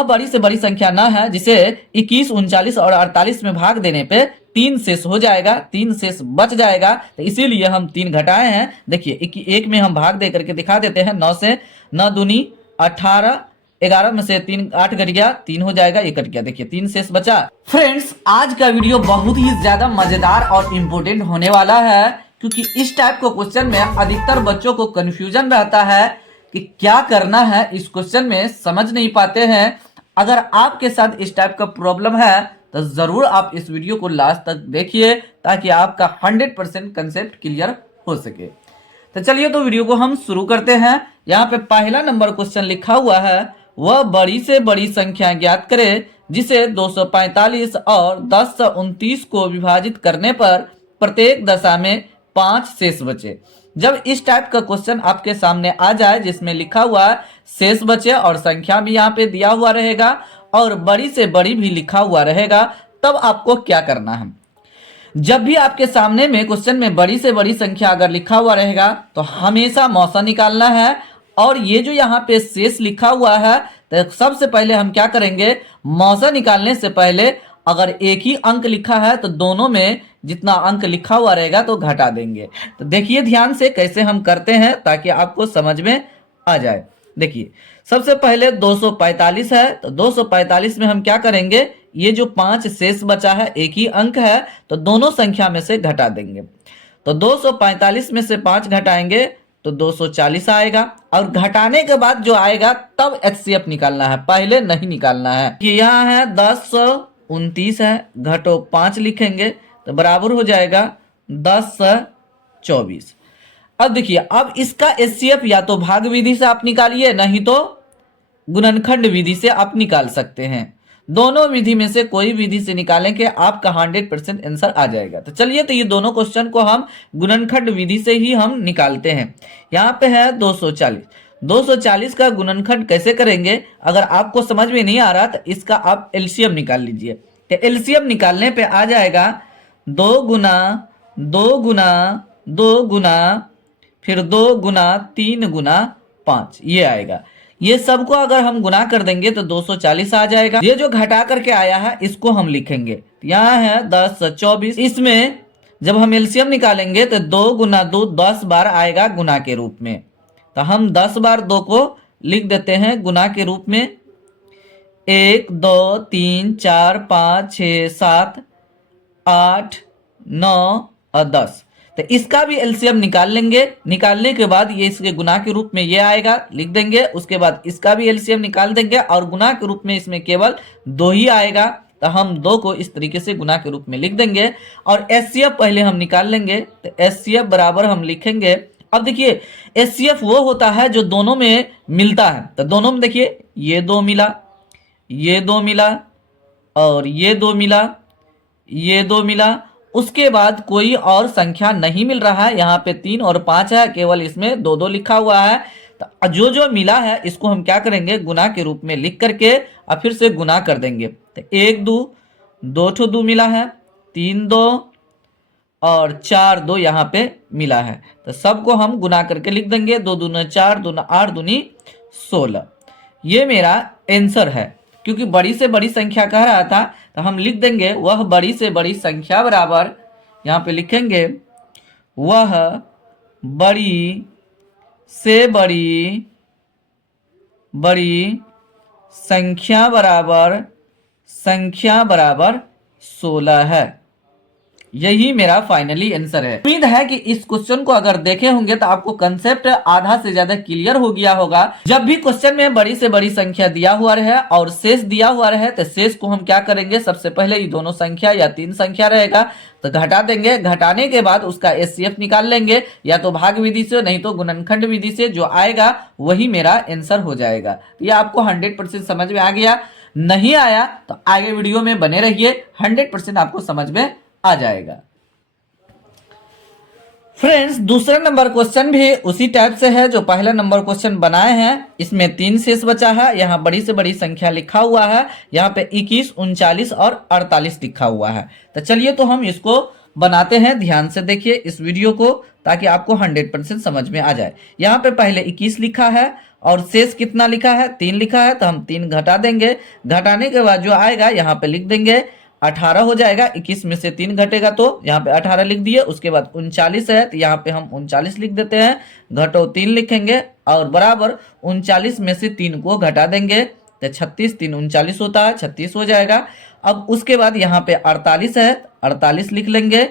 वह बड़ी से बड़ी संख्या न है जिसे 21, 39 और 48 में भाग देने पे 3 शेष हो जाएगा, 3 शेष बच जाएगा। तो इसीलिए हम 3 घटाए हैं। देखिए एक में हम भाग दे करके दिखा देते हैं। 9 से 9 दूनी 18, 11 में से 3 8 कट गया, 3 हो जाएगा, ये कट गया। देखिए 3 शेष बचा। फ्रेंड्स आज का वीडियो बहुत ही ज्यादा मजेदार और इम्पोर्टेंट होने वाला है, क्योंकि इस टाइप के क्वेश्चन में अधिकतर बच्चों को कंफ्यूजन रहता है कि क्या करना है। इस क्वेश्चन में समझ नहीं पाते हैं। अगर आपके साथ इस टाइप का प्रॉब्लम है तो जरूर आप इस वीडियो को लास्ट तक देखिए, ताकि आपका 100% कंसेप्ट क्लियर हो सके। तो चलिए तो वीडियो को हम शुरू करते हैं। यहाँ पे पहला नंबर क्वेश्चन लिखा हुआ है, वह बड़ी से बड़ी संख्या ज्ञात करे जिसे 245 और 10 से 29 को विभाजित करने पर प्रत्येक दशा में 5 शेष बचे। जब इस टाइप का क्वेश्चन आपके सामने आ जाए जिसमें लिखा हुआ है शेष बचे और संख्या भी यहाँ पे दिया हुआ रहेगा और बड़ी से बड़ी भी लिखा हुआ रहेगा, तब आपको क्या करना है। जब भी आपके सामने में क्वेश्चन में बड़ी से बड़ी संख्या अगर लिखा हुआ रहेगा तो हमेशा मौसा निकालना है। और ये जो यहाँ पे शेष लिखा हुआ है तो सबसे पहले हम क्या करेंगे, मौसा निकालने से पहले अगर एक ही अंक लिखा है तो दोनों में जितना अंक लिखा हुआ रहेगा तो घटा देंगे। तो देखिए ध्यान से कैसे हम करते हैं ताकि आपको समझ में आ जाए। देखिए सबसे पहले 245 है तो 245 में हम क्या करेंगे, ये जो 5 शेष बचा है एक ही अंक है तो दोनों संख्या में से घटा देंगे। तो 245 में से 5 घटाएंगे तो 240 आएगा और घटाने के बाद जो आएगा तब एचसीएफ निकालना है, पहले नहीं निकालना है। यहाँ है 1029 है, घटो 5 लिखेंगे तो बराबर हो जाएगा 1024। अब देखिए अब इसका एचसीएफ या तो भाग विधि से आप निकालिए, नहीं तो गुणनखंड विधि से आप निकाल सकते हैं। दोनों विधि में से कोई विधि से निकालें कि आपका 100% आंसर आ जाएगा। तो चलिए तो ये दोनों क्वेश्चन को हम गुणनखंड विधि से ही हम निकालते हैं। यहाँ पे है 240, 240 का गुणनखंड कैसे करेंगे, अगर आपको समझ में नहीं आ रहा तो इसका आप एलसीएम निकाल लीजिए। तो एलसीएम निकालने पे आ जाएगा 2 गुना 2 गुना 2 गुना फिर 2 गुना 3 गुना 5, ये आएगा। ये सबको अगर हम गुना कर देंगे तो 240 आ जाएगा। ये जो घटा करके आया है इसको हम लिखेंगे। यहाँ है 1024, इसमें जब हम एलसीएम निकालेंगे तो 2 गुना 2 10 बार आएगा गुना के रूप में। तो हम 10 बार 2 को लिख देते हैं गुना के रूप में। 1 2 3 4 5 6 7 8 9 और 10। तो इसका भी एलसीएम निकाल लेंगे। निकालने के बाद ये इसके गुना के रूप में ये आएगा, लिख देंगे। उसके बाद इसका भी एलसीएम निकाल देंगे और गुना के रूप में इसमें केवल 2 ही आएगा। तो हम 2 को इस तरीके से गुना के रूप में लिख देंगे और एचसीएफ पहले हम निकाल लेंगे। तो एचसीएफ बराबर हम लिखेंगे। अब देखिए एचसीएफ वो होता है जो दोनों में मिलता है। तो दोनों में देखिए ये 2 मिला, ये 2 मिला और ये 2 मिला, ये 2 मिला। उसके बाद कोई और संख्या नहीं मिल रहा है। यहाँ पे 3 और 5 है, केवल इसमें 2 2 लिखा हुआ है। तो जो जो मिला है इसको हम क्या करेंगे, गुना के रूप में लिख करके और फिर से गुना कर देंगे। तो 1 2 2 ठो 2 मिला है, 3 2 और 4 2 यहाँ पे मिला है। तो सबको हम गुना करके लिख देंगे। 2 दूना 4, 2 8 दूनी 16। ये मेरा आंसर है। क्योंकि बड़ी से बड़ी संख्या कह रहा था तो हम लिख देंगे वह बड़ी से बड़ी संख्या बराबर, यहाँ पे लिखेंगे वह बड़ी से बड़ी संख्या बराबर 16 है। यही मेरा फाइनली आंसर है। उम्मीद है कि इस क्वेश्चन को अगर देखे होंगे तो आपको कंसेप्ट आधा से ज्यादा क्लियर हो गया होगा। जब भी क्वेश्चन में बड़ी से बड़ी संख्या दिया हुआ रहे और शेष दिया हुआ रहे तो शेष को हम क्या करेंगे, सबसे पहले ये दोनों संख्या या 3 संख्या रहेगा तो घटा देंगे। घटाने के बाद उसका एचसीएफ निकाल लेंगे, या तो भाग विधि से नहीं तो गुणनखंड विधि से। जो आएगा वही मेरा आंसर हो जाएगा। ये आपको 100% समझ में आ गया। नहीं आया तो आगे वीडियो में बने रहिए, 100% आपको समझ में आ जाएगा। फ्रेंड्स दूसरा नंबर क्वेश्चन भी उसी टाइप से है जो पहला नंबर क्वेश्चन बनाए हैं। इसमें 3 शेष बचा है। यहाँ बड़ी से बड़ी संख्या लिखा हुआ है। यहाँ पे 21, 39 और 48 लिखा हुआ है। तो चलिए तो हम इसको बनाते हैं। ध्यान से देखिए इस वीडियो को ताकि आपको 100% समझ में आ जाए। यहाँ पे पहले 21 लिखा है और शेष कितना लिखा है, 3 लिखा है, तो हम 3 घटा देंगे। घटाने के बाद जो आएगा यहाँ पे लिख देंगे 18 हो जाएगा। 21 में से 3 घटेगा तो यहाँ पे 18 लिख दिए। उसके बाद 39 है तो यहाँ पे हम 39 लिख देते हैं, घटो 3 लिखेंगे और बराबर 39 में से 3 को घटा देंगे तो 36, 3 39 होता है, 36 हो जाएगा। अब उसके बाद यहाँ पे 48 है, 48 लिख लेंगे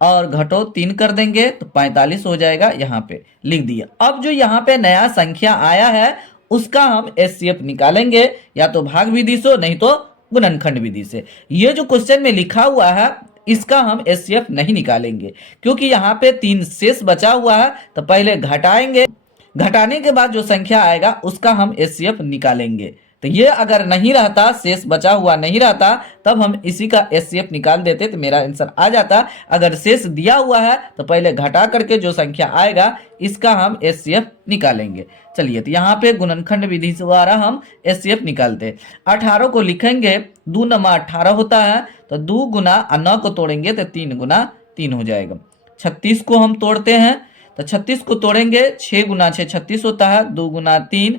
और घटो 3 कर देंगे तो 45 हो जाएगा, यहाँ पे लिख दिया। अब जो यहाँ पे नया संख्या आया है उसका हम एचसीएफ निकालेंगे, या तो भाग विधि से नहीं तो गुणनखंड विधि से। ये जो क्वेश्चन में लिखा हुआ है इसका हम एचसीएफ नहीं निकालेंगे क्योंकि यहाँ पे 3 शेष बचा हुआ है, तो पहले घटाएंगे, घटाने के बाद जो संख्या आएगा उसका हम एचसीएफ निकालेंगे। तो ये अगर नहीं रहता, शेष बचा हुआ नहीं रहता, तब हम इसी का एचसीएफ निकाल देते तो मेरा आंसर आ जाता। अगर शेष दिया हुआ है तो पहले घटा करके जो संख्या आएगा इसका हम एचसीएफ निकालेंगे। चलिए तो यहाँ पे गुणनखंड विधि द्वारा हम एचसीएफ निकालते। 18 को लिखेंगे, 2 नमा 18 होता है, तो 2 गुना 9 को तोड़ेंगे तो 3 गुना 3 हो जाएगा। 36 को हम तोड़ते हैं, तो 36 को तोड़ेंगे, 6 गुना 6 36 होता है, 2 गुना 3,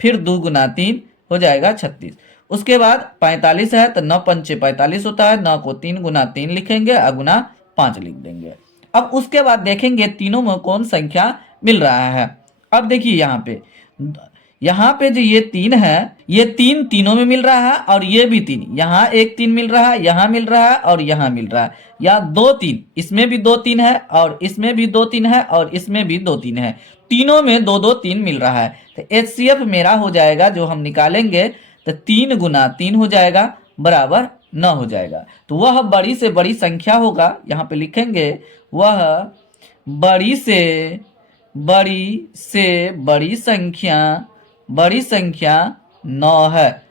फिर 2 गुना 3 हो जाएगा 36। उसके बाद 45 है तो 9 पंचे 45 होता है, 9 को 3 गुना 3 लिखेंगे, अगुना 5 लिख देंगे। अब उसके बाद देखेंगे तीनों में कौन संख्या मिल रहा है। अब देखिए यहाँ पे जो ये 3 है, ये 3 तीनों में मिल रहा है और ये भी 3, यहाँ एक 3 मिल रहा है, यहाँ मिल रहा है और यहाँ मिल रहा है, या 2 3, इसमें भी 2 3 है और इसमें भी 2 3 है और इसमें भी 2 3 है, तीनों में 2 2 3 मिल रहा है। तो एचसीएफ मेरा हो जाएगा जो हम निकालेंगे तो 3 गुना 3 हो जाएगा बराबर 9 हो जाएगा। तो वह बड़ी से बड़ी संख्या होगा, यहाँ पे लिखेंगे वह बड़ी से बड़ी संख्या 9 है।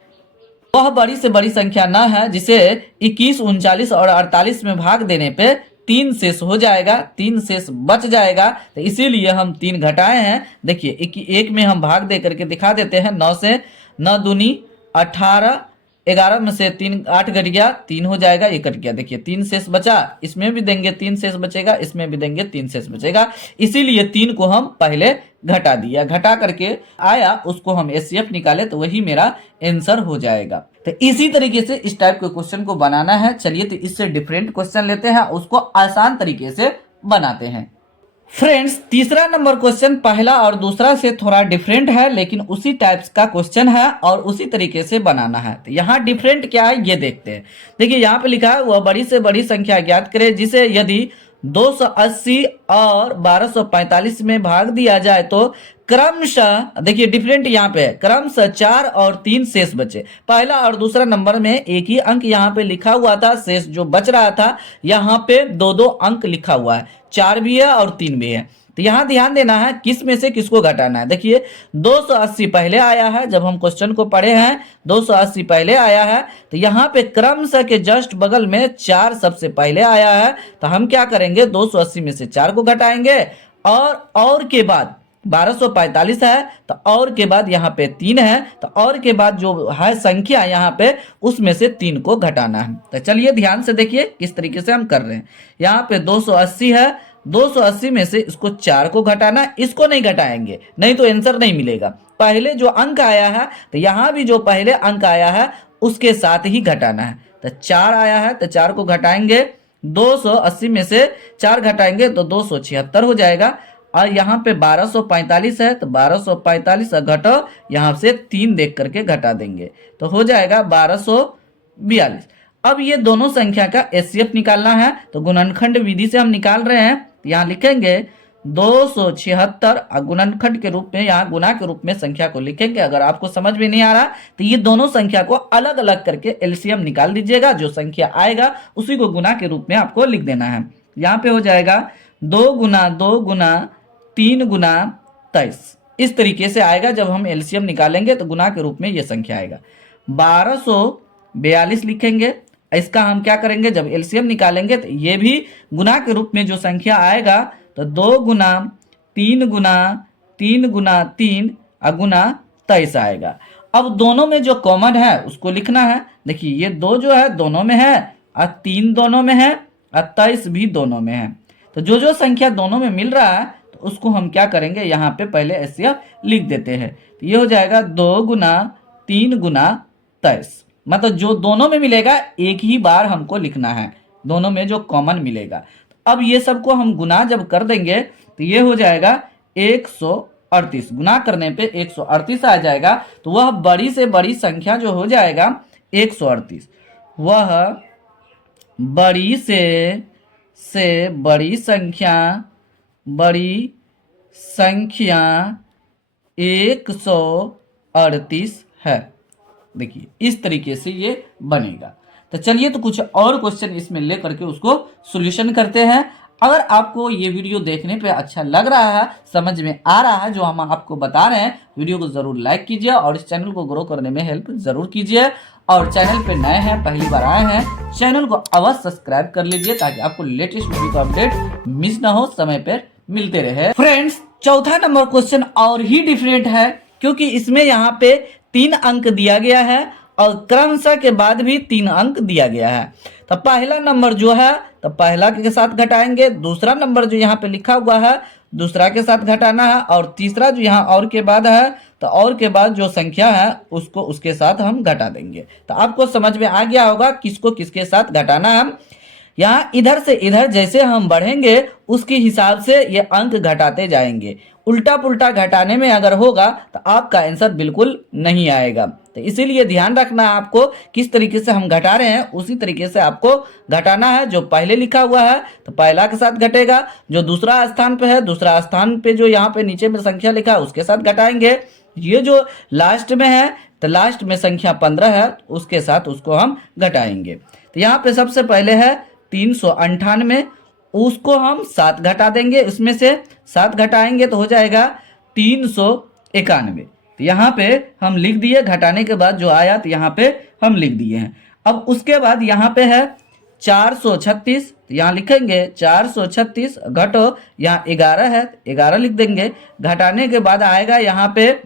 वह बड़ी से बड़ी संख्या 9 है जिसे 21, 39 और 48 में भाग देने पे 3 शेष हो जाएगा, 3 शेष बच जाएगा। तो इसीलिए हम 3 घटाए हैं। देखिए एक में हम भाग दे करके दिखा देते हैं। 9 से 9 दूनी 18, 11 में से 3 8 घट गया, 3 हो जाएगा, ये कट गया। देखिए 3 शेष बचा, इसमें भी देंगे 3 शेष बचेगा, इसमें भी देंगे 3 शेष बचेगा। इसीलिए 3 को हम पहले घटा दिया, घटा करके आया उसको हम एचसीएफ निकाले तो वही मेरा आंसर हो जाएगा। तो इसी तरीके से इस टाइप के क्वेश्चन को बनाना है। चलिए तो इससे डिफरेंट क्वेश्चन लेते हैं, उसको आसान तरीके से बनाते हैं। फ्रेंड्स, तीसरा नंबर क्वेश्चन पहला और दूसरा से थोड़ा डिफरेंट है, लेकिन उसी टाइप्स का क्वेश्चन है और उसी तरीके से बनाना है। तो यहाँ डिफरेंट क्या है ये देखते हैं। देखिए यहाँ पे लिखा है वह बड़ी से बड़ी संख्या ज्ञात करे जिसे यदि 280 और 1245 में भाग दिया जाए तो क्रमशः, देखिए डिफरेंट यहाँ पे है, क्रमशः 4 और 3 शेष बचे। पहला और दूसरा नंबर में एक ही अंक यहाँ पे लिखा हुआ था, शेष जो बच रहा था यहाँ पे 2-2 अंक लिखा हुआ है, 4 भी है और 3 भी है। तो यहाँ ध्यान देना है किस में से किसको घटाना है। देखिए 280 पहले आया है, जब हम क्वेश्चन को पढ़े हैं 280 पहले आया है, तो यहाँ पे क्रमशः के जस्ट बगल में 4 सबसे पहले आया है। तो हम क्या करेंगे, 280 में से 4 को घटाएंगे और के बाद 1245 है, तो और के बाद यहाँ पे 3 है, तो और के बाद जो है संख्या यहाँ पे उसमें से 3 को घटाना है। तो चलिए ध्यान से देखिए किस तरीके से हम कर रहे हैं। यहाँ पे 280 है, 280 में से इसको 4 को घटाना, इसको नहीं घटाएंगे नहीं तो आंसर नहीं मिलेगा। पहले जो अंक आया है तो यहाँ भी जो पहले अंक आया है उसके साथ ही घटाना है। तो 4 आया है तो 4 को घटाएंगे, 280 में से 4 घटाएंगे तो 276 हो जाएगा। और यहाँ पे 1245 है तो 1245 घटो, यहाँ से 3 देख करके घटा देंगे तो हो जाएगा 1242। अब ये दोनों संख्या का एचसीएफ निकालना है, तो गुणनखंड विधि से हम निकाल रहे हैं। यहाँ लिखेंगे 276 गुणनखंड के रूप में, यहाँ गुना के रूप में संख्या को लिखेंगे। अगर आपको समझ में नहीं आ रहा तो ये दोनों संख्या को अलग अलग करके एलसीएम निकाल दीजिएगा, जो संख्या आएगा उसी को गुना के रूप में आपको लिख देना है। यहाँ पे हो जाएगा 2 गुना 2 गुना 3 गुना 23, इस तरीके से आएगा। जब हम एलसीएम निकालेंगे तो गुना के रूप में ये संख्या आएगा। 1242 लिखेंगे। इसका हम क्या करेंगे, जब एलसीएम निकालेंगे तो ये भी गुना के रूप में जो संख्या आएगा तो 2 गुना 3 गुना 3 गुना 3 गुना 23 आएगा। अब दोनों में जो कॉमन है उसको लिखना है। देखिए ये 2 जो है दोनों में है और 3 दोनों में है और 23 भी दोनों में है। तो जो जो संख्या दोनों में मिल रहा है तो उसको हम क्या करेंगे, यहाँ पे पहले एचसीएफ लिख देते हैं। तो ये हो जाएगा 2 गुना 3 गुना 23, मतलब जो दोनों में मिलेगा एक ही बार हमको लिखना है, दोनों में जो कॉमन मिलेगा। तो अब ये सबको हम गुना जब कर देंगे तो ये हो जाएगा 138, गुना करने पे 138 आ जाएगा। तो वह बड़ी से बड़ी संख्या जो हो जाएगा 138, वह बड़ी से बड़ी संख्या 138 है। देखिए इस तरीके से ये बनेगा। तो चलिए तो कुछ और क्वेश्चन इसमें लेकर के उसको सॉल्यूशन करते हैं। अगर आपको ये वीडियो देखने पे अच्छा लग रहा है, समझ में आ रहा है जो हम आपको बता रहे हैं, वीडियो को जरूर लाइक कीजिए और इस चैनल को ग्रो करने में हेल्प जरूर कीजिए। और चैनल पे नए हैं, पहली बार आए हैं, चैनल को अवश्य सब्सक्राइब कर लीजिए ताकि आपको लेटेस्ट वीडियो का अपडेट मिस ना हो, समय पर मिलते रहे। फ्रेंड्स, चौथा नंबर क्वेश्चन और ही डिफरेंट है, क्योंकि इसमें यहाँ पे 3 अंक दिया गया है और क्रमशः के बाद भी 3 अंक दिया गया है। तो पहला नंबर जो है तो पहला के साथ घटाएंगे, दूसरा नंबर जो यहाँ पे लिखा हुआ है दूसरा के साथ घटाना है, और तीसरा जो यहाँ और के बाद है तो और के बाद जो संख्या है उसको उसके साथ हम घटा देंगे। तो आपको समझ में आ गया होगा किसको किसके साथ घटाना है। यहाँ इधर से इधर जैसे हम बढ़ेंगे उसके हिसाब से ये अंक घटाते जाएंगे। उल्टा पुल्टा घटाने में अगर होगा तो आपका आंसर बिल्कुल नहीं आएगा। तो इसीलिए ध्यान रखना है आपको, किस तरीके से हम घटा रहे हैं उसी तरीके से आपको घटाना है। जो पहले लिखा हुआ है तो पहला के साथ घटेगा, जो दूसरा स्थान पे है दूसरा स्थान पे जो यहाँ पे नीचे में संख्या लिखा है उसके साथ घटाएंगे। ये जो लास्ट में है तो लास्ट में संख्या 15 है उसके साथ उसको हम घटाएंगे। तो यहाँ पे सबसे पहले है 398, उसको हम 7 घटा देंगे, इसमें से 7 घटाएंगे तो हो जाएगा 391। तो यहाँ पे हम लिख दिए, घटाने के बाद जो आया तो यहाँ पे हम लिख दिए हैं। अब उसके बाद यहाँ पे है 436, तो यहाँ लिखेंगे 436 घटो, यहाँ 11 है 11 लिख देंगे। घटाने के बाद आएगा यहाँ पे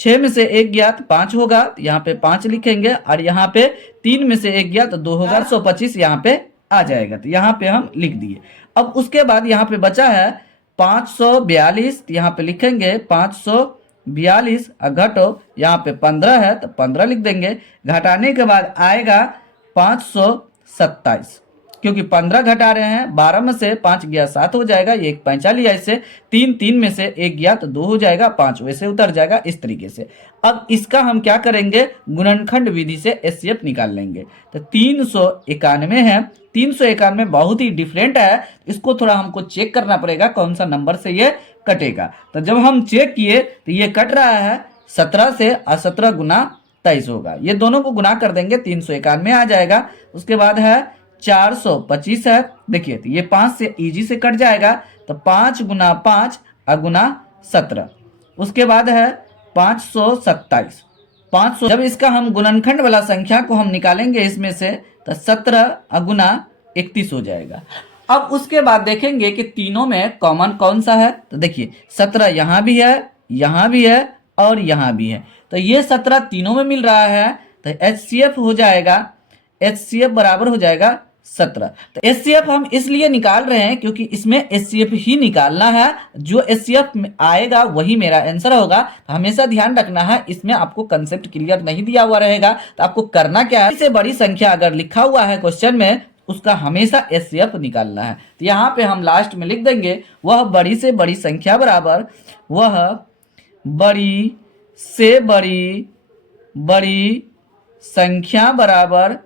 6 में से 1 गया तो 5 होगा, तो यहाँ पे 5 लिखेंगे, और यहाँ पे 3 में से 1 गया तो 2 होगा, 425 यहाँ पे आ जाएगा। तो यहाँ पे हम लिख दिए। अब उसके बाद यहाँ पे बचा है 542, यहाँ पे लिखेंगे 542 घटो, यहाँ पे 15 है तो 15 लिख देंगे। घटाने के बाद आएगा 527, क्योंकि 15 घटा रहे हैं, 12 में से 5 गया 7 हो जाएगा, ये 1 पैंचा लिया इससे, 3 में से 1 गया तो 2 हो जाएगा, 5 वैसे उतर जाएगा इस तरीके से। अब इसका हम क्या करेंगे, गुणनखंड विधि से एचसीएफ निकाल लेंगे। तो 391 है, 391 बहुत ही डिफरेंट है, इसको थोड़ा हमको चेक करना पड़ेगा कौन सा नंबर से ये कटेगा। तो जब हम चेक किए तो ये कट रहा है 17 से, और 17 गुना 23 होगा, ये दोनों को गुना कर देंगे 391 आ जाएगा। उसके बाद है 425 है, देखिए तो ये 5 से इजी से कट जाएगा, तो 5 गुना 5 गुना 17। उसके बाद है 527, 500, जब इसका हम गुणनखंड वाला संख्या को हम निकालेंगे इसमें से तो 17 गुना 31 हो जाएगा। अब उसके बाद देखेंगे कि तीनों में कॉमन कौन सा है, तो देखिए 17 यहाँ भी है, यहाँ भी है और यहाँ भी है, तो ये 17 तीनों में मिल रहा है। तो एचसीएफ हो जाएगा, एचसीएफ बराबर हो जाएगा 17। तो एचसीएफ हम इसलिए निकाल रहे हैं क्योंकि इसमें एचसीएफ ही निकालना है, जो एचसीएफ में आएगा वही मेरा आंसर होगा। तो हमेशा ध्यान रखना है, इसमें आपको कंसेप्ट क्लियर नहीं दिया हुआ रहेगा तो आपको करना क्या है, इससे बड़ी संख्या अगर लिखा हुआ है क्वेश्चन में उसका हमेशा एचसीएफ निकालना है। तो यहाँ पे हम लास्ट में लिख देंगे वह बड़ी से बड़ी संख्या बराबर, वह बड़ी से बड़ी संख्या बराबर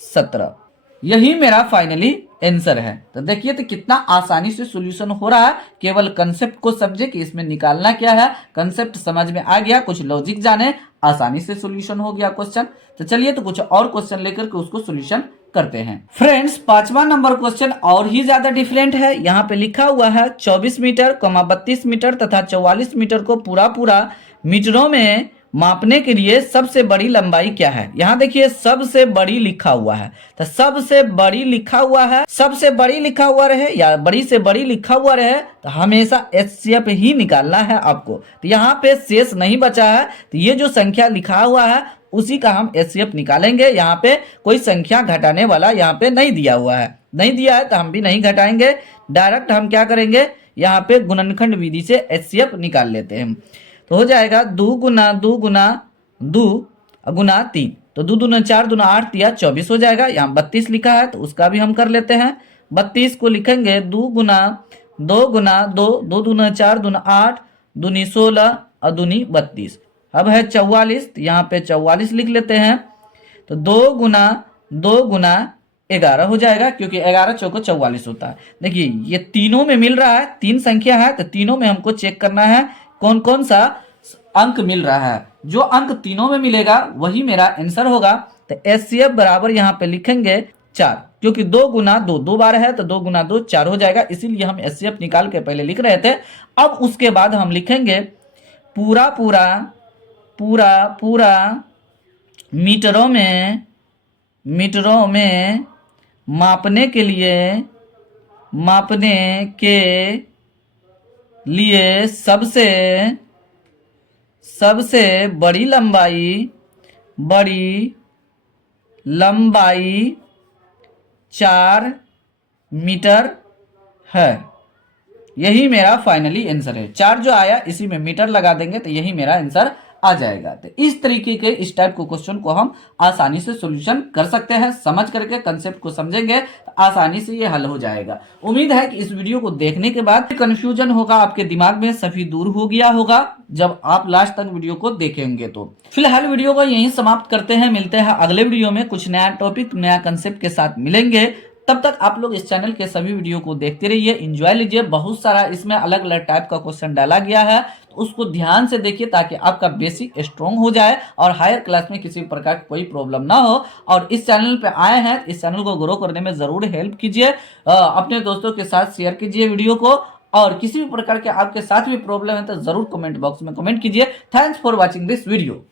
17। यही मेरा फाइनली आंसर है। तो देखिए तो कितना आसानी से सॉल्यूशन हो रहा है, केवल कंसेप्ट को समझे कि इसमें निकालना क्या है, कंसेप्ट समझ में आ गया, कुछ लॉजिक जाने, आसानी से सॉल्यूशन हो गया क्वेश्चन। तो चलिए तो कुछ और क्वेश्चन लेकर के उसको सॉल्यूशन करते हैं। फ्रेंड्स, 5वां नंबर क्वेश्चन और ही ज्यादा डिफरेंट है। यहाँ पे लिखा हुआ है 24 मीटर, 32 मीटर तथा 44 मीटर को पूरा मीटरों में मापने के लिए सबसे बड़ी लंबाई क्या है। यहाँ देखिए सबसे बड़ी लिखा हुआ है, तो सबसे बड़ी लिखा हुआ है, सबसे बड़ी लिखा हुआ रहे या बड़ी से बड़ी लिखा हुआ रहे तो हमेशा एचसीएफ ही निकालना है आपको। तो यहाँ पे शेष नहीं बचा है, तो ये जो संख्या लिखा हुआ है उसी का हम एचसीएफ निकालेंगे। यहाँ पे कोई संख्या घटाने वाला यहाँ पे नहीं दिया हुआ है, नहीं दिया है तो हम भी नहीं घटाएंगे, डायरेक्ट हम क्या करेंगे यहाँ पे गुणनखंड विधि से एचसीएफ निकाल लेते हैं। तो हो जाएगा 2 गुना 2 गुना 2 गुना 3, तो 2 दूना 4 दूना 8 तिया 24 हो जाएगा। यहाँ 32 लिखा है तो उसका भी हम कर लेते हैं। 32 को लिखेंगे 2 गुना 2 गुना 2, 2 दूना 4 दूना 8, दूनी 16 और दूनी 32। अब है 44, तो यहाँ पे 44 लिख लेते हैं। तो 2 गुना 2 गुना 11 हो जाएगा, क्योंकि 11 चौको 44 होता है। देखिए ये तीनों में मिल रहा है, 3 संख्या है तो तीनों में हमको चेक करना है कौन कौन सा अंक मिल रहा है। जो अंक तीनों में मिलेगा वही मेरा आंसर होगा। तो एचसीएफ बराबर यहाँ पे लिखेंगे 4, क्योंकि 2 गुना 2 2 बार है तो 2 गुना 2 4 हो जाएगा, इसीलिए हम एचसीएफ निकाल के पहले लिख रहे थे। अब उसके बाद हम लिखेंगे पूरा पूरा पूरा पूरा मीटरों में मापने के लिए सबसे बड़ी लंबाई 4 मीटर है। यही मेरा फाइनली आंसर है। 4 जो आया इसी में मीटर लगा देंगे तो यही मेरा आंसर आ जाएगा। तो इस तरीके के इस टाइप को क्वेश्चन को हम आसानी से सॉल्यूशन कर सकते हैं। समझ करके कंसेप्ट को समझेंगे तो आसानी से ये हल हो जाएगा। उम्मीद है कि इस वीडियो को देखने के बाद कंफ्यूजन होगा आपके दिमाग में सभी दूर हो गया होगा जब आप लास्ट तक वीडियो को देखेंगे। तो फिलहाल वीडियो को यहीं समाप्त करते हैं, मिलते हैं अगले वीडियो में कुछ नया टॉपिक नया कंसेप्ट के साथ मिलेंगे। तब तक आप लोग इस चैनल के सभी वीडियो को देखते रहिए, एंजॉय लीजिए। बहुत सारा इसमें अलग अलग टाइप का क्वेश्चन डाला गया है, तो उसको ध्यान से देखिए ताकि आपका बेसिक स्ट्रॉन्ग हो जाए और हायर क्लास में किसी प्रकार की कोई प्रॉब्लम ना हो। और इस चैनल पे आए हैं, इस चैनल को ग्रो करने में जरूर हेल्प कीजिए, अपने दोस्तों के साथ शेयर कीजिए वीडियो को। और किसी भी प्रकार के आपके साथ भी प्रॉब्लम है तो जरूर कमेंट बॉक्स में कमेंट कीजिए। Thanks for watching this video.